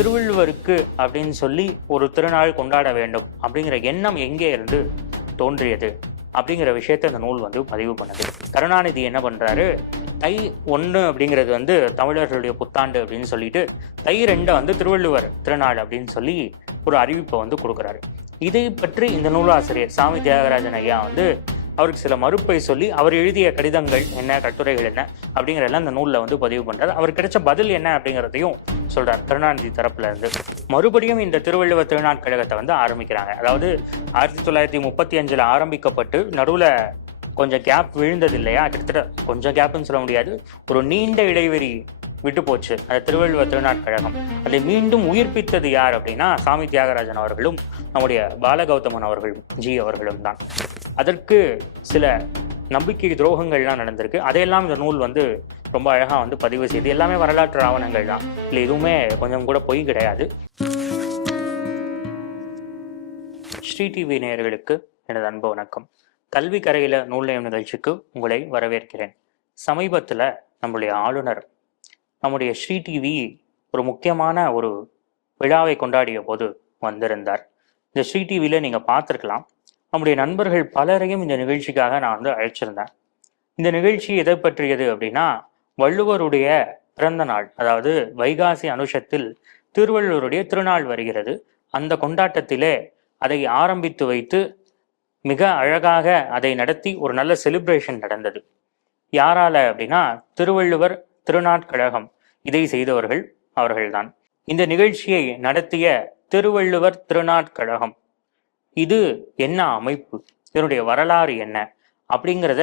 திருவள்ளுவருக்கு அப்படின்னு சொல்லி ஒரு திருநாள் கொண்டாட வேண்டும் அப்படிங்கிற எண்ணம் எங்கே இருந்து தோன்றியது அப்படிங்கிற விஷயத்த இந்த நூல் வந்து பதிவு பண்ணுது. கருணாநிதி என்ன பண்றாரு, தை 1 அப்படிங்கிறது வந்து தமிழர்களுடைய புத்தாண்டு அப்படின்னு சொல்லிட்டு தை 2 வந்து திருவள்ளுவர் திருநாள் அப்படின்னு சொல்லி ஒரு அறிவிப்பை வந்து கொடுக்குறாரு. இதை பற்றி இந்த நூலாசிரியர் சாமி தியாகராஜன் ஐயா வந்து அவருக்கு சில மறுப்பை சொல்லி அவர் எழுதிய கடிதங்கள் என்ன, கட்டுரைகள் என்ன அப்படிங்கிறதெல்லாம் இந்த நூலில் வந்து பதிவு பண்றாரு. அவர் கிடைச்ச பதில் என்ன அப்படிங்கிறதையும் சொல்றார் கருணாநிதி தரப்புல இருந்து. மறுபடியும் இந்த திருவள்ளுவர் திருநாள் கழகத்தை வந்து ஆரம்பிக்கிறாங்க. அதாவது 1935 ஆரம்பிக்கப்பட்டு நடுவுல கொஞ்சம் கேப் விழுந்தது இல்லையா, கிட்டத்தட்ட கொஞ்சம் கேப்னு சொல்ல முடியாது, ஒரு நீண்ட இடைவெளி விட்டு போச்சு அந்த திருவள்ளுவர் திருநாள் கழகம். அதை மீண்டும் உயிர்ப்பித்தது யார் அப்படின்னா சாமி தியாகராஜன் அவர்களும் நம்முடைய பாலகௌதமன் அவர்களும் தான். அதற்கு சில நம்பிக்கை துரோகங்கள்லாம் நடந்திருக்கு. அதையெல்லாம் இந்த நூல் வந்து ரொம்ப அழகா வந்து பதிவு செய்து, எல்லாமே வரலாற்று ஆவணங்கள் தான், இல்லை எதுவுமே கொஞ்சம் கூட பொய் கிடையாது. ஸ்ரீ டிவி நேயர்களுக்கு எனது அன்பு வணக்கம். கல்வி கரையில நூல்நயம் நிகழ்ச்சிக்கு உங்களை வரவேற்கிறேன். சமீபத்தில் நம்முடைய ஆளுநர் நம்முடைய ஸ்ரீ டிவி ஒரு முக்கியமான ஒரு விழாவை கொண்டாடிய போது வந்திருந்தார். இந்த ஸ்ரீ டிவியில் நீங்கள் பார்த்துருக்கலாம், நம்முடைய நண்பர்கள் பலரையும் இந்த நிகழ்ச்சிக்காக நான் வந்து அழைச்சிருந்தேன். இந்த நிகழ்ச்சி எதை பற்றியது அப்படின்னா, வள்ளுவருடைய பிறந்த நாள், அதாவது வைகாசி அனுஷத்தில் திருவள்ளுவருடைய திருநாள் வருகிறது. அந்த கொண்டாட்டத்திலே அதை ஆரம்பித்து வைத்து மிக அழகாக அதை நடத்தி ஒரு நல்ல செலிப்ரேஷன் நடந்தது. யாரால அப்படின்னா, திருவள்ளுவர் திருநாட்கழகம் இதை செய்தவர்கள் அவர்கள்தான். இந்த நிகழ்ச்சியை நடத்திய திருவள்ளுவர் திருநாட்கழகம் இது என்ன அமைப்பு, இதனுடைய வரலாறு என்ன அப்படிங்கிறத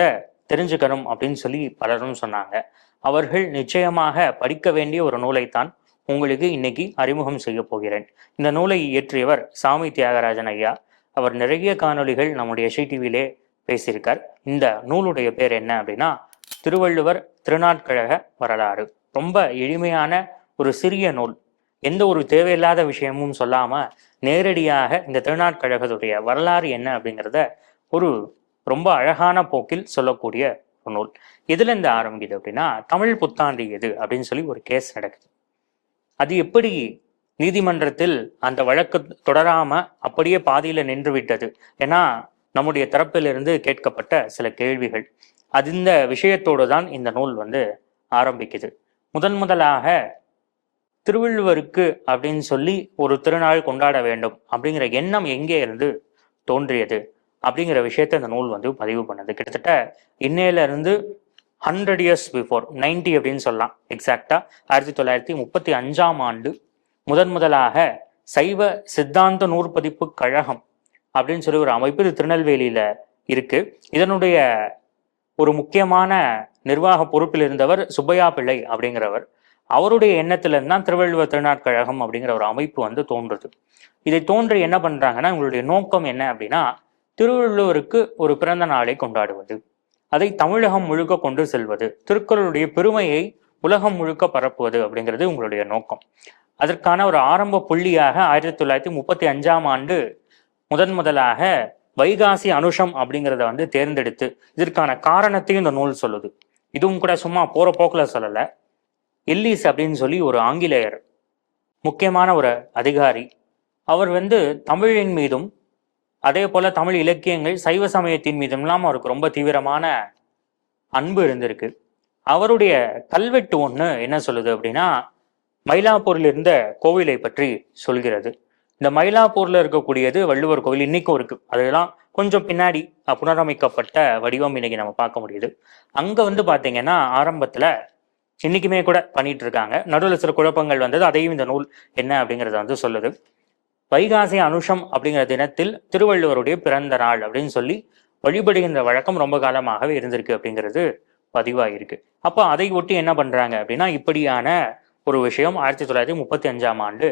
தெரிஞ்சுக்கணும் அப்படின்னு சொல்லி பலரும் சொன்னாங்க. அவர்கள் நிச்சயமாக படிக்க வேண்டிய ஒரு நூலைத்தான் உங்களுக்கு இன்னைக்கு அறிமுகம் செய்ய போகிறேன். இந்த நூலை இயற்றியவர் சாமி தியாகராஜன் ஐயா. அவர் நிறைய காணொளிகள் நம்முடைய ஸ்ரீ டிவியிலே பேசியிருக்கார். இந்த நூலுடைய பேர் என்ன அப்படின்னா, திருவள்ளுவர் திருநாட்கழக வரலாறு. ரொம்ப எளிமையான ஒரு சிறிய நூல், எந்த ஒரு தேவையில்லாத விஷயமும் சொல்லாம நேரடியாக இந்த திருநாட்கழகத்துடைய வரலாறு என்ன அப்படிங்கிறத ஒரு ரொம்ப அழகான போக்கில் சொல்லக்கூடிய ஒரு நூல். எதுல இருந்து ஆரம்பிக்குது அப்படின்னா, தமிழ் புத்தாண்டு எது அப்படின்னு சொல்லி ஒரு கேஸ் நடக்குது. அது எப்படி நீதிமன்றத்தில் அந்த வழக்கு தொடராம அப்படியே பாதியில நின்று விட்டது, ஏன்னா நம்முடைய தரப்பிலிருந்து கேட்கப்பட்ட சில கேள்விகள். அது இந்த விஷயத்தோடு தான் இந்த நூல் வந்து ஆரம்பிக்குது. முதலாக திருவள்ளுவருக்கு அப்படின்னு சொல்லி ஒரு திருநாள் கொண்டாட வேண்டும் அப்படிங்கிற எண்ணம் எங்கே இருந்து தோன்றியது அப்படிங்கிற விஷயத்த இந்த நூல் வந்து பதிவு பண்ணுது. கிட்டத்தட்ட இன்னையில இருந்து 100 years பிஃபோர், 90 அப்படின்னு சொல்லலாம் எக்ஸாக்டா, 1935 முதலாக சைவ சித்தாந்த நூற்பதிப்பு கழகம் அப்படின்னு சொல்லி ஒரு அமைப்பு இது திருநெல்வேலியில இருக்கு. இதனுடைய ஒரு முக்கியமான நிர்வாக பொறுப்பில் இருந்தவர் சுப்பையா பிள்ளை அப்படிங்கிறவர். அவருடைய எண்ணத்திலிருந்து தான் திருவள்ளுவர் திருநாட்கழகம் அப்படிங்கிற ஒரு அமைப்பு வந்து தோன்றுது. இதை தோன்றி என்ன பண்றாங்கன்னா, உங்களுடைய நோக்கம் என்ன அப்படின்னா, திருவள்ளுவருக்கு ஒரு பிறந்த நாளை கொண்டாடுவது, அதை தமிழகம் முழுக்க கொண்டு செல்வது, திருக்குறளுடைய பெருமையை உலகம் முழுக்க பரப்புவது அப்படிங்கிறது உங்களுடைய நோக்கம். அதற்கான ஒரு ஆரம்ப புள்ளியாக 1935 முதலாக வைகாசி அனுஷம் அப்படிங்கிறத வந்து தேர்ந்தெடுத்து இதற்கான காரணத்தையும் இந்த நூல் சொல்லுது. இதுவும் கூட சும்மா போற போக்குல சொல்லல. எல்லிஸ் அப்படின்னு சொல்லி ஒரு ஆங்கிலேயர், முக்கியமான ஒரு அதிகாரி, அவர் வந்து தமிழின் மீதும் அதே போல தமிழ் இலக்கியங்கள் சைவ சமயத்தின் மீதும் அவருக்கு ரொம்ப தீவிரமான அன்பு இருந்திருக்கு. அவருடைய கல்வெட்டு ஒண்ணு என்ன சொல்லுது அப்படின்னா, மயிலாப்பூரில் இருந்த கோவிலை பற்றி சொல்கிறது. இந்த மயிலாப்பூர்ல இருக்கக்கூடியது வள்ளுவர் கோவில் இன்னைக்கும் இருக்கு. அதெல்லாம் கொஞ்சம் பின்னாடி புனரமைக்கப்பட்ட வடிவம் இன்னைக்கு நம்ம பார்க்க முடியுது. அங்க வந்து பாத்தீங்கன்னா ஆரம்பத்துல இன்னைக்குமே கூட பண்ணிட்டு இருக்காங்க. நடுவில் சில குழப்பங்கள் வந்தது, அதையும் இந்த நூல் என்ன அப்படிங்கிறத வந்து சொல்லுது. வைகாசி அனுஷம் அப்படிங்கிற தினத்தில் திருவள்ளுவருடைய பிறந்த நாள் அப்படின்னு சொல்லி வழிபடுகின்ற வழக்கம் ரொம்ப காலமாகவே இருந்திருக்கு அப்படிங்கிறது பதிவாயிருக்கு. அப்போ அதை ஒட்டி என்ன பண்றாங்க அப்படின்னா, இப்படியான ஒரு விஷயம் 1935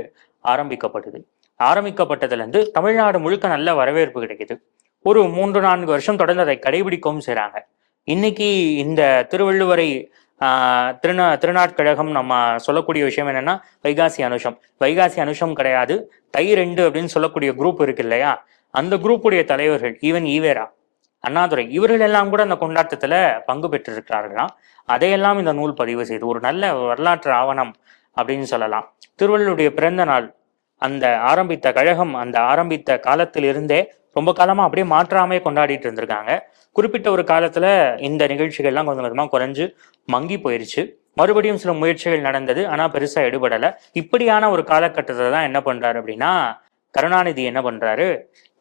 ஆரம்பிக்கப்பட்டதுலேருந்து தமிழ்நாடு முழுக்க நல்ல வரவேற்பு கிடைக்குது. ஒரு 3-4 வருஷம் தொடர்ந்து அதை கடைபிடிக்கவும் செய்கிறாங்க. இன்னைக்கு இந்த திருவள்ளுவரை திருநாட்கழகம் நம்ம சொல்லக்கூடிய விஷயம் என்னன்னா, வைகாசி அனுஷம் கிடையாது, தை 2 அப்படின்னு சொல்லக்கூடிய குரூப் இருக்கு இல்லையா, அந்த குரூப்புடைய தலைவர்கள் ஈவன் ஈவேரா, அண்ணாதுரை, இவர்கள் எல்லாம் கூட அந்த கொண்டாட்டத்துல பங்கு பெற்றிருக்கிறார்களாம். அதையெல்லாம் இந்த நூல் பதிவு செய்து ஒரு நல்ல வரலாற்று ஆவணம் அப்படின்னு சொல்லலாம். திருவள்ளுவருடைய பிறந்த நாள் அந்த ஆரம்பித்த கழகம் அந்த ஆரம்பித்த காலத்திலிருந்தே ரொம்ப காலமா அப்படியே மாற்றாமே கொண்டாடிட்டு இருந்திருக்காங்க. குறிப்பிட்ட ஒரு காலத்துல இந்த நிகழ்ச்சிகள்லாம் கொஞ்சம் கொஞ்சமா குறைஞ்சு மங்கி போயிருச்சு. மறுபடியும் சில முயற்சிகள் நடந்தது, ஆனா பெருசா எடுபடல. இப்படியான ஒரு காலகட்டத்தை தான் என்ன பண்றாரு அப்படின்னா, கருணாநிதி என்ன பண்றாரு,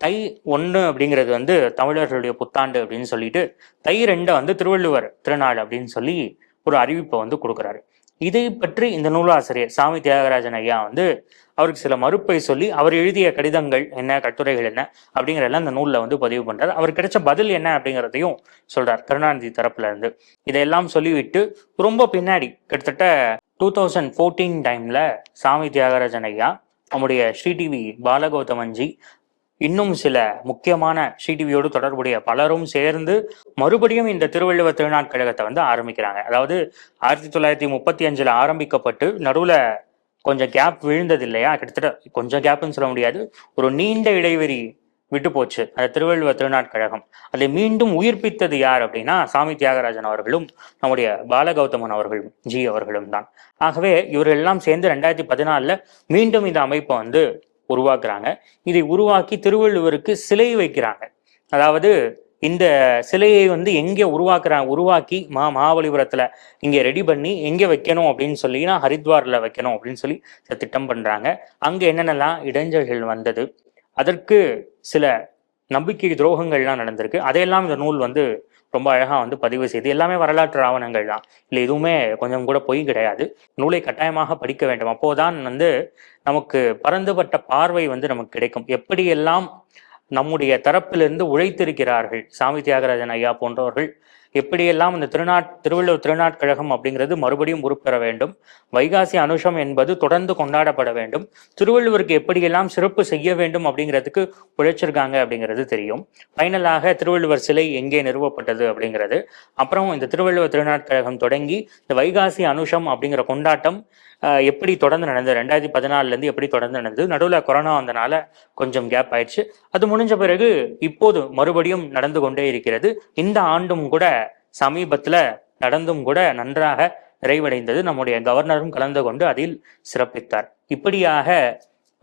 தை 1 அப்படிங்கிறது வந்து தமிழர்களுடைய புத்தாண்டு அப்படின்னு சொல்லிட்டு, தை 2 வந்து திருவள்ளுவர் திருநாள் அப்படின்னு சொல்லி ஒரு அறிவிப்பை வந்து கொடுக்குறாரு. இதை பற்றி இந்த நூலாசிரியர் சாமி தியாகராஜன் ஐயா வந்து அவருக்கு சில மறுப்பை சொல்லி அவர் எழுதிய கடிதங்கள் என்ன, கட்டுரைகள் என்ன அப்படிங்கிறதெல்லாம் இந்த நூலில் வந்து பதிவு பண்றாரு. அவருக்கு கிடைச்ச பதில் என்ன அப்படிங்கிறதையும் சொல்றார் கருணாநிதி தரப்புல இருந்து. இதையெல்லாம் சொல்லிவிட்டு ரொம்ப பின்னாடி கிட்டத்தட்ட 2014 டைம்ல சாமி தியாகராஜன் ஐயா நம்முடைய ஸ்ரீ டிவி பாலகௌதமன்ஜி இன்னும் சில முக்கியமான ஸ்ரீடிவியோடு தொடர்புடைய பலரும் சேர்ந்து மறுபடியும் இந்த திருவள்ளுவர் திருநாட் கழகத்தை வந்து ஆரம்பிக்கிறாங்க. அதாவது 1935 ஆரம்பிக்கப்பட்டு நடுவுல கொஞ்சம் கேப் விழுந்தது இல்லையா, கிட்டத்தட்ட கொஞ்சம் கேப்னு சொல்ல முடியாது, ஒரு நீண்ட இடைவெளி விட்டு போச்சு அந்த திருவள்ளுவர் திருநாட் கழகம். அதை மீண்டும் உயிர்ப்பித்தது யார் அப்படின்னா சாமி தியாகராஜன் அவர்களும் நம்முடைய பாலகௌதமன் அவர்களும் தான். ஆகவே இவர்கள் எல்லாம் சேர்ந்து 2014 மீண்டும் இந்த அமைப்பை வந்து உருவாக்குறாங்க. இதை உருவாக்கி திருவள்ளுவருக்கு சிலை வைக்கிறாங்க. அதாவது இந்த சிலையை வந்து எங்கே உருவாக்கி மகாபலிபுரத்துல இங்க ரெடி பண்ணி எங்க வைக்கணும் அப்படின்னு சொல்லினா ஹரித்வார்ல வைக்கணும் அப்படின்னு சொல்லி திட்டம் பண்றாங்க. அங்க என்னென்னலாம் இடைஞ்சல்கள் வந்தது, அதற்கு சில நம்பிக்கை துரோகங்கள்லாம் நடந்திருக்கு. அதையெல்லாம் இந்த நூல் வந்து ரொம்ப அழகா வந்து பதிவு செய்து, எல்லாமே வரலாற்று ஆவணங்கள் தான், இல்லை எதுவுமே கொஞ்சம் கூட பொய் கிடையாது. நூலை கட்டாயமாக படிக்க வேண்டும். அப்போதான் வந்து நமக்கு பரந்துபட்ட பார்வை வந்து நமக்கு கிடைக்கும். எப்படியெல்லாம் நம்முடைய தரப்பிலிருந்து உழைத்திருக்கிறார்கள் சாமி தியாகராஜன் ஐயா போன்றவர்கள், எப்படியெல்லாம் இந்த திருவள்ளுவர் திருநாட் கழகம் அப்படிங்கிறது மறுபடியும் உருப்பெற வேண்டும், வைகாசி அனுஷம் என்பது தொடர்ந்து கொண்டாடப்பட வேண்டும், திருவள்ளுவருக்கு எப்படியெல்லாம் சிறப்பு செய்ய வேண்டும் அப்படிங்கிறதுக்கு உழைச்சிருக்காங்க அப்படிங்கிறது தெரியும். ஃபைனலாக திருவள்ளுவர் சிலை எங்கே நிறுவப்பட்டது அப்படிங்கிறது, அப்புறம் இந்த திருவள்ளுவர் திருநாட் கழகம் தொடங்கி இந்த வைகாசி அனுஷம் அப்படிங்கிற கொண்டாட்டம் எப்படி தொடர்ந்து நடந்தது, 2014 எப்படி தொடர்ந்து நடந்தது, நடுவில் கொரோனா வந்தனால கொஞ்சம் கேப் ஆயிடுச்சு. அது முடிஞ்ச பிறகு இப்போது மறுபடியும் நடந்து கொண்டே இருக்கிறது. இந்த ஆண்டும் கூட சமீபத்துல நடந்தும் கூட நன்றாக நிறைவடைந்தது. நம்முடைய கவர்னரும் கலந்து கொண்டு அதில் சிறப்பித்தார். இப்படியாக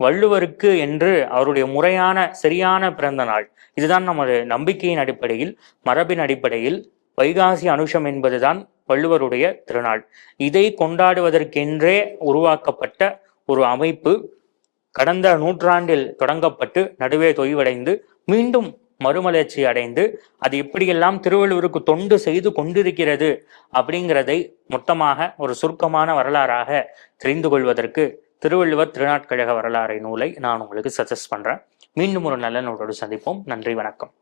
வள்ளுவருக்கு என்று அவருடைய முறையான சரியான பிறந்த நாள், இதுதான் நமது நம்பிக்கையின் அடிப்படையில் மரபின் அடிப்படையில் வைகாசி அனுஷம் என்பதுதான் வள்ளுவருடைய திருநாள். இதை கொண்டாடுவதற்கென்றே உருவாக்கப்பட்ட ஒரு அமைப்பு கடந்த நூற்றாண்டில் தொடங்கப்பட்டு நடுவே தொய்வடைந்து மீண்டும் மறுமலர்ச்சி அடைந்து அது எப்படியெல்லாம் திருவள்ளுவருக்கு தொண்டு செய்து கொண்டிருக்கிறது அப்படிங்கிறதை மொத்தமாக ஒரு சுருக்கமான வரலாறாக தெரிந்து கொள்வதற்கு திருவள்ளுவர் திருநாட்கழக வரலாறை நூலை நான் உங்களுக்கு சஜஸ்ட் பண்றேன். மீண்டும் ஒரு நல்ல நூலோடு சந்திப்போம். நன்றி, வணக்கம்.